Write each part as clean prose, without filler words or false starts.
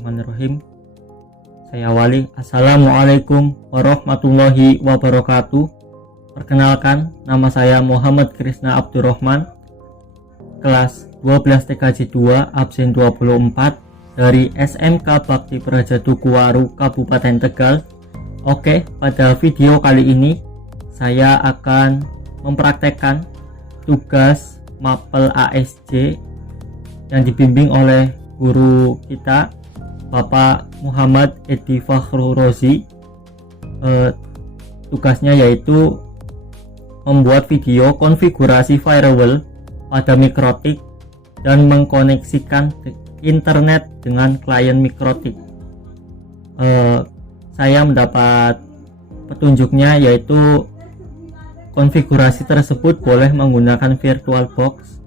Bismillahirrahmanirrahim. Saya awali. Assalamualaikum warahmatullahi wabarakatuh. Perkenalkan, nama saya Muhammad Krisna Abdurrahman, kelas 12 TKJ 2 absen 24 dari SMK Bakti Praja Tukuwaru, Kabupaten Tegal. Oke, pada video kali ini saya akan mempraktekkan tugas mapel ASJ yang dibimbing oleh guru kita Bapak Muhammad Edi Fakhrul Rozi. Tugasnya yaitu membuat video konfigurasi firewall pada Mikrotik dan mengkoneksikan internet dengan klien Mikrotik. Saya mendapat petunjuknya yaitu konfigurasi tersebut boleh menggunakan VirtualBox.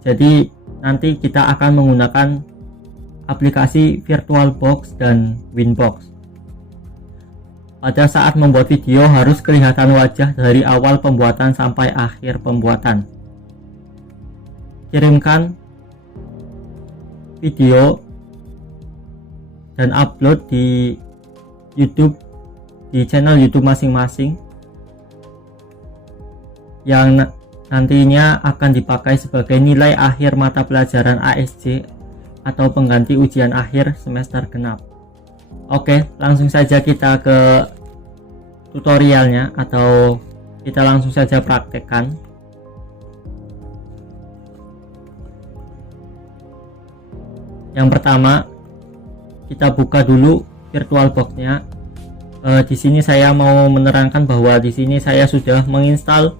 Jadi nanti kita akan menggunakan aplikasi VirtualBox dan Winbox. Pada saat membuat video harus kelihatan wajah dari awal pembuatan sampai akhir pembuatan. Kirimkan video dan upload di YouTube, di channel YouTube masing-masing yang nantinya akan dipakai sebagai nilai akhir mata pelajaran ASJ atau pengganti ujian akhir semester genap. Oke, langsung saja kita ke tutorialnya atau kita langsung saja praktekkan. Yang pertama, kita buka dulu VirtualBox-nya. Di sini saya mau menerangkan bahwa di sini saya sudah menginstal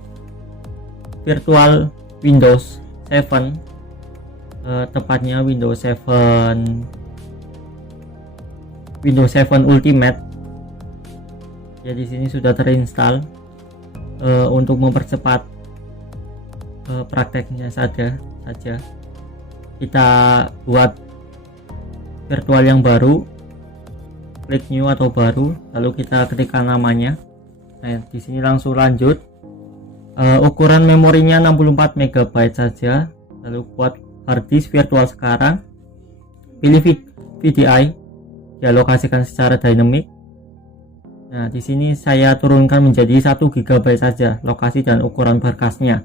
virtual Windows 7, tepatnya Windows 7 Ultimate. Ya, di sini sudah terinstall. Untuk mempercepat prakteknya saja kita buat virtual yang baru, klik new atau baru, lalu kita ketikkan namanya. Nah, di sini langsung lanjut. Ukuran memorinya 64 MB saja, lalu buat harddisk virtual sekarang, pilih VDI, dialokasikan secara dynamic. Nah, di sini saya turunkan menjadi 1 GB saja lokasi dan ukuran berkasnya,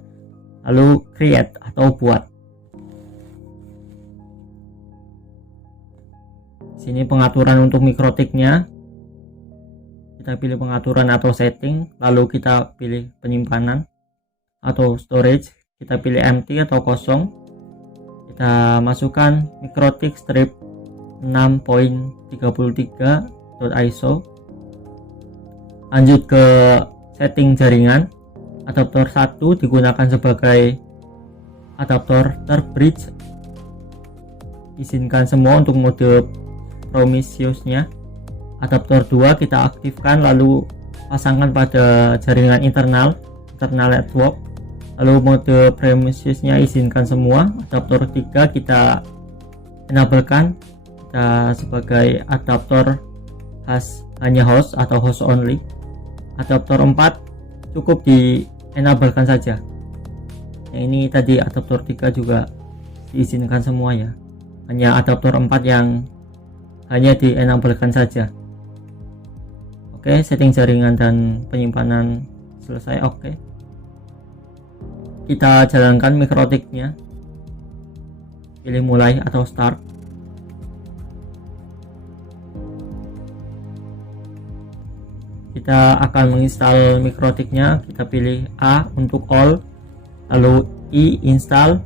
lalu create atau buat. Sini pengaturan untuk Mikrotiknya, kita pilih pengaturan atau setting, lalu kita pilih penyimpanan atau storage, kita pilih empty atau kosong, kita masukkan Mikrotik strip 6.33.iso, lanjut ke setting jaringan. Adaptor 1 digunakan sebagai adaptor terbridge, izinkan semua untuk mode Prometheus-nya. Adaptor 2 kita aktifkan lalu pasangkan pada jaringan internal network, lalu mode Prometheus-nya izinkan semua. Adaptor 3 kita enablekan, kita sebagai adaptor hanya host atau host only. Adaptor 4 cukup di enablekan saja. Yang ini tadi adaptor 3 juga diizinkan semua ya, hanya adaptor 4 yang hanya di enablekan saja. Oke, setting jaringan dan penyimpanan selesai. Oke, kita jalankan Mikrotiknya, pilih mulai atau start. Kita akan menginstal Mikrotiknya, kita pilih A untuk all, lalu I install,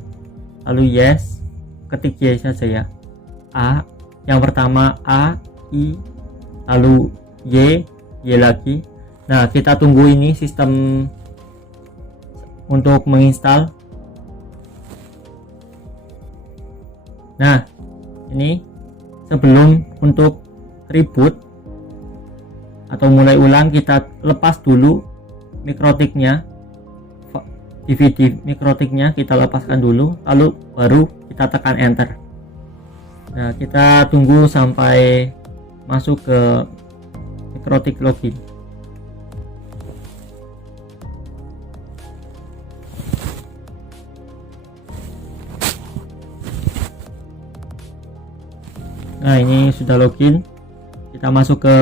lalu yes, ketik yes saja ya. A yang pertama, A, I, lalu Y lagi. Nah, kita tunggu ini sistem untuk menginstal. Nah, ini sebelum untuk reboot atau mulai ulang, kita lepas dulu Mikrotiknya, DVD Mikrotiknya kita lepaskan dulu, lalu baru kita tekan enter. Nah, kita tunggu sampai masuk ke Mikrotik login. Nah, ini sudah login. Kita masuk ke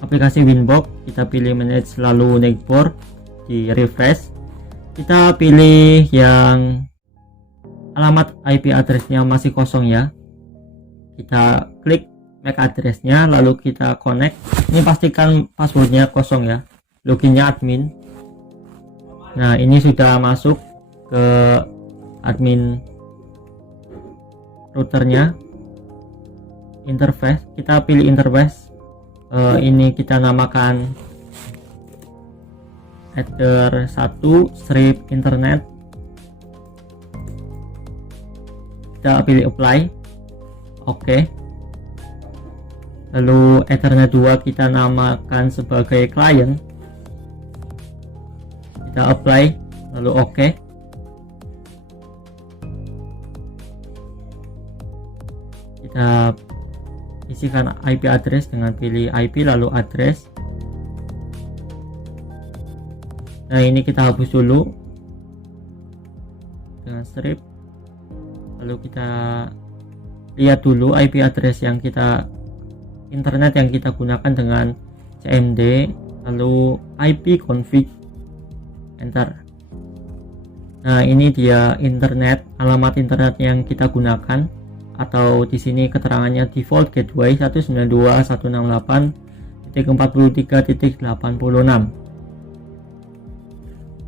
aplikasi Winbox, kita pilih manage lalu network, di refresh. Kita pilih yang alamat IP addressnya masih kosong ya. Kita klik MAC addressnya lalu kita connect. Ini pastikan passwordnya kosong ya, loginnya admin. Nah, ini sudah masuk ke admin routernya. Interface, kita pilih interface. Ini kita namakan header 1 strip internet. Kita pilih apply, oke. Lalu Ethernet 2 kita namakan sebagai client, kita apply lalu oke. Kita isikan IP address dengan pilih IP lalu address. Nah, ini kita hapus dulu dengan strip, lalu kita lihat dulu IP address yang kita internet yang kita gunakan dengan CMD, lalu IP config, enter. Nah, ini dia internet, alamat internet yang kita gunakan, atau di sini keterangannya default gateway 192.168.43.86.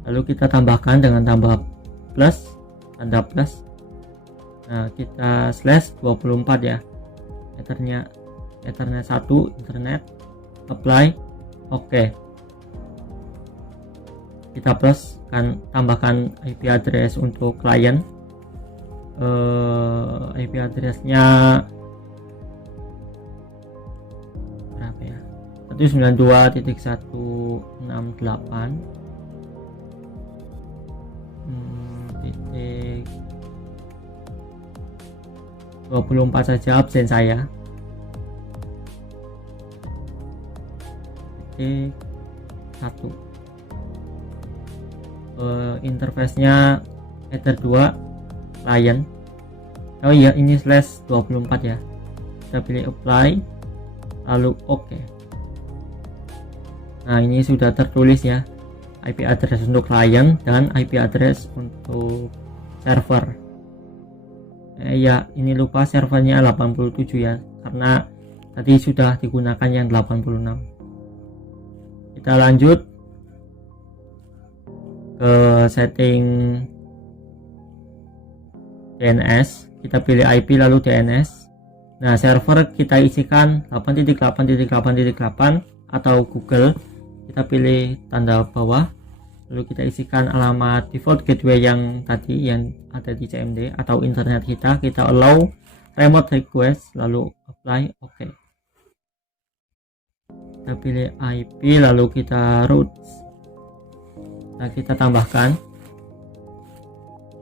Lalu kita tambahkan dengan tanda plus. Nah, kita slash 24 ya, ethernet 1 internet, apply, oke. Kita plus kan, tambahkan IP address untuk klien. IP addressnya berapa ya, 192.168 titik 24 saja, absen saya. Titik 1. Interface-nya header 2 client. Oh iya, ini slash 24 ya. Kita pilih apply lalu oke. Nah, ini sudah tertulis ya, IP address untuk client dan IP address untuk server. Ya, ini lupa servernya 87 ya, karena tadi sudah digunakan yang 86. Kita lanjut ke setting DNS. Kita pilih IP lalu DNS. Nah, server kita isikan 8.8.8.8 atau Google. Kita pilih tanda bawah, lalu kita isikan alamat default gateway yang tadi yang ada di CMD atau internet kita. Kita allow remote request lalu apply, oke. Kita pilih IP lalu kita routes. Nah, kita tambahkan,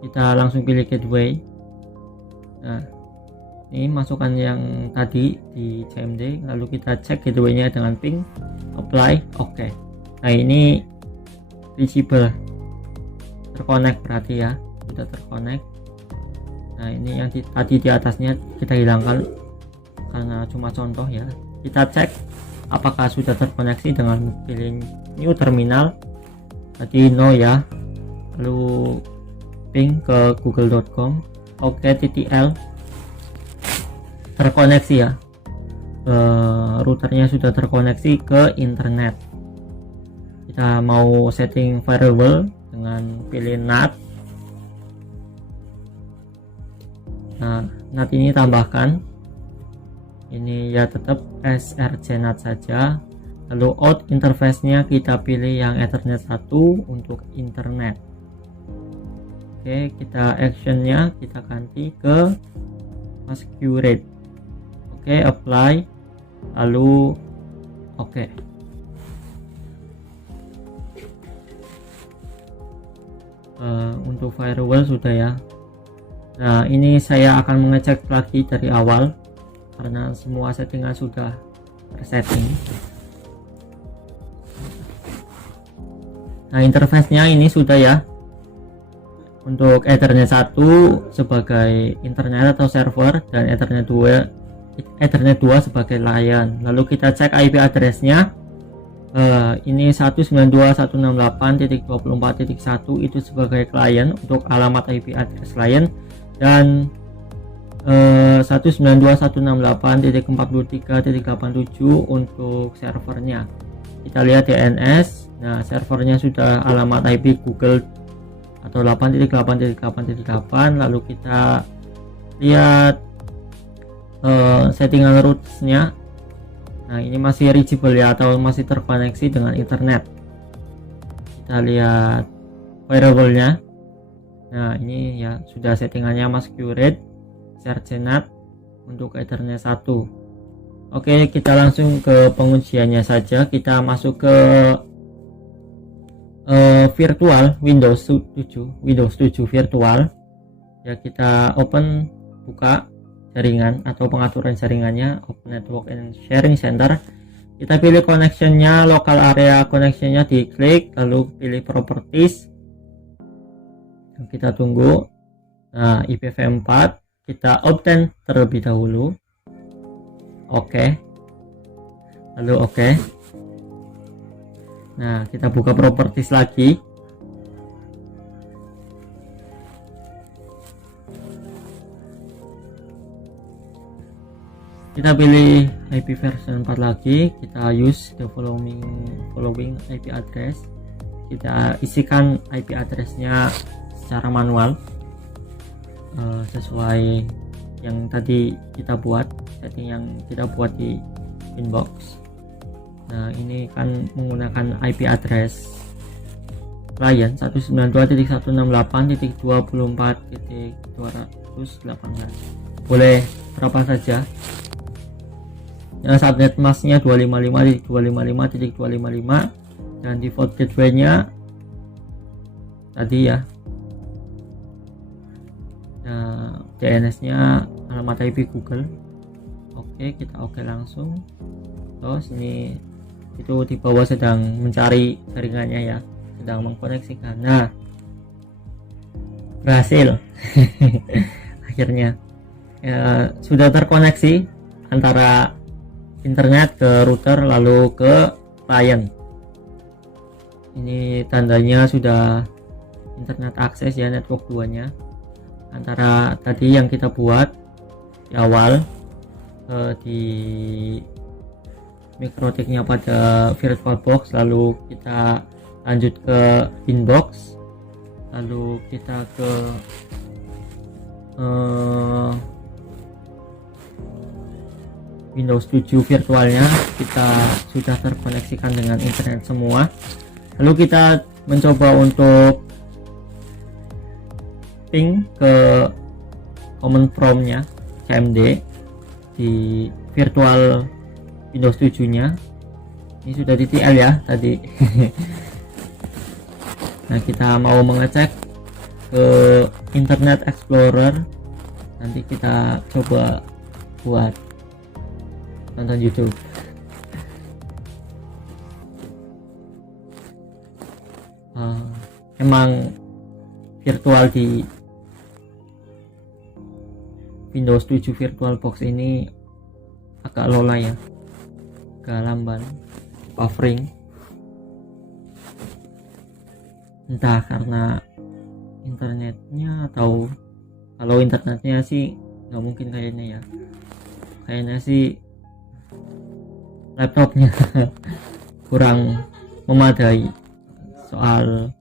kita langsung pilih gateway. Nah, ini masukkan yang tadi di CMD, lalu kita cek gateway-nya dengan ping, apply, oke. Nah, ini visible, terkonek berarti ya, sudah terkonek. Nah, ini yang tadi di atasnya kita hilangkan karena cuma contoh ya. Kita cek apakah sudah terkoneksi dengan pilih new terminal. Tadi no ya, lalu ping ke google.com. Oke, TTL terkoneksi ya, routernya sudah terkoneksi ke internet. Kita mau setting firewall dengan pilih NAT. Nah, NAT ini tambahkan, ini ya tetap src NAT saja. Lalu out interface nya kita pilih yang Ethernet 1 untuk internet. Oke, kita actionnya kita ganti ke masquerade. Oke, apply lalu oke. Untuk firewall sudah ya. Nah, ini saya akan mengecek lagi dari awal karena semua settingan sudah tersetting. Nah, interface-nya ini sudah ya. Untuk Ethernet 1 sebagai internet atau server dan Ethernet 2 Ethernet 2 sebagai LAN. Lalu kita cek IP address-nya. Ini 192.168.24.1 itu sebagai klien untuk alamat IP address klien, dan 192.168.43.87 untuk servernya. Kita lihat DNS. Nah, servernya sudah alamat IP Google atau 8.8.8.8. Lalu kita lihat settingan roots-nya. Nah, ini masih reachable ya, atau masih terkoneksi dengan internet. Kita lihat variable-nya. Nah, ini ya sudah settingannya masquerade, Sergenat untuk Ethernet 1. Oke, kita langsung ke pengujiannya saja. Kita masuk ke virtual Windows 7 virtual. Ya, kita buka jaringan atau pengaturan jaringannya, Open Network and Sharing Center. Kita pilih connectionnya, local area connectionnya diklik, lalu pilih properties. Kita tunggu. Nah, IPv4 kita obtain terlebih dahulu. Oke. Lalu oke. Nah, kita buka properties lagi. Kita pilih IP version 4 lagi, kita use the following IP address. Kita isikan IP addressnya secara manual sesuai yang tadi kita buat, setting yang kita buat di inbox. Nah, ini kan menggunakan IP address klien 192.168.24.218. boleh berapa saja. Yang subnet masknya 255.255.255 dan default gateway-nya tadi ya. Nah, DNS-nya alamat IP Google. Oke, kita oke langsung. Terus ini itu di bawah sedang mencari jaringannya ya, sedang mengkoneksikan. Nah, berhasil. Akhirnya ya, sudah terkoneksi antara internet ke router lalu ke klien. Ini tandanya sudah internet akses ya, network 2 nya antara tadi yang kita buat di awal di mikrotiknya pada VirtualBox, lalu kita lanjut ke inbox, lalu kita ke Windows 7 virtualnya, kita sudah terkoneksikan dengan internet semua. Lalu kita mencoba untuk ping ke command prompt-nya CMD di virtual Windows 7 nya. Ini sudah di TL ya tadi. Nah, kita mau mengecek ke Internet Explorer, nanti kita coba buat nonton YouTube. Emang virtual di Windows 7 VirtualBox ini agak lola ya, agak lamban, buffering, entah karena internetnya atau kalau internetnya sih nggak mungkin kayaknya sih laptopnya kurang memadai soal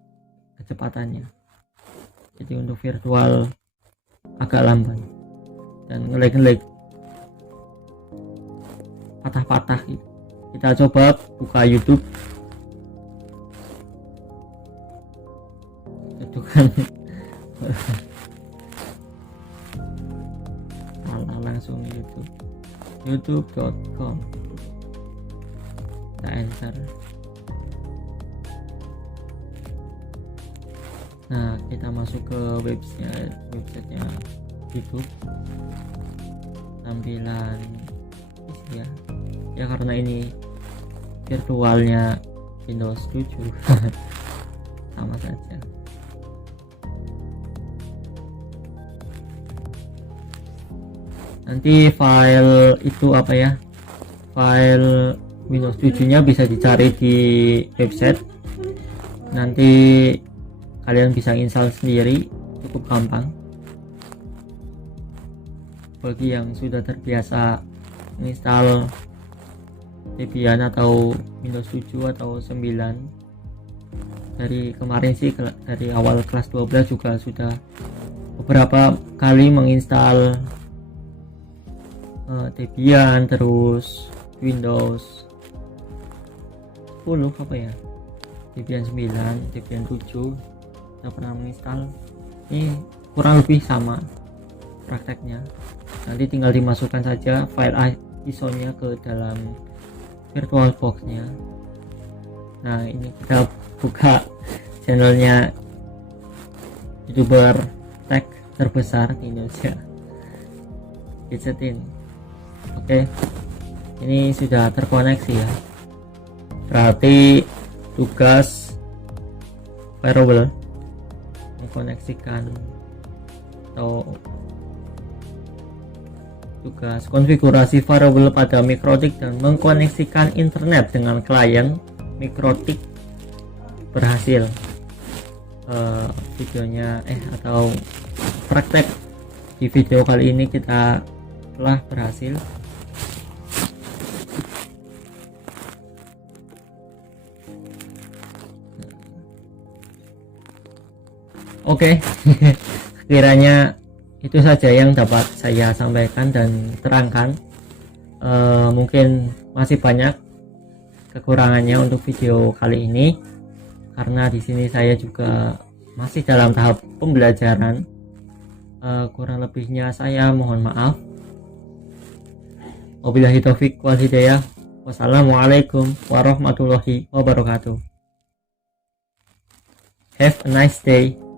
kecepatannya, jadi untuk virtual agak lamban dan ngelag patah-patah gitu. Kita coba buka YouTube, itu kan langsung youtube.com, kita enter. Nah, kita masuk ke websitenya YouTube. Tampilan ya karena ini virtualnya Windows 7 sama saja. Nanti file itu apa ya, file Windows 7 nya bisa dicari di website, nanti kalian bisa install sendiri, cukup gampang bagi yang sudah terbiasa menginstal Debian atau Windows 7 atau 9. Dari kemarin sih, dari awal kelas 12 juga sudah beberapa kali menginstal Debian, terus Windows 10 apa ya, Debian 9, Debian 7 saya pernah menginstal. Ini kurang lebih sama prakteknya, nanti tinggal dimasukkan saja file ISO nya ke dalam VirtualBox nya. Nah, ini kita buka channelnya YouTuber tech terbesar di Indonesia, Gadgetin. Oke, ini sudah terkoneksi ya, berarti tugas Firewall mengkoneksikan atau tugas konfigurasi Firewall pada Mikrotik dan mengkoneksikan internet dengan klien Mikrotik berhasil. Videonya atau praktek di video kali ini kita telah berhasil. Oke. Kiranya itu saja yang dapat saya sampaikan dan terangkan. Mungkin masih banyak kekurangannya untuk video kali ini, karena di sini saya juga masih dalam tahap pembelajaran. Kurang lebihnya saya mohon maaf. Wabillahi taufik wal hidayah. Wassalamualaikum warahmatullahi wabarakatuh. Have a nice day.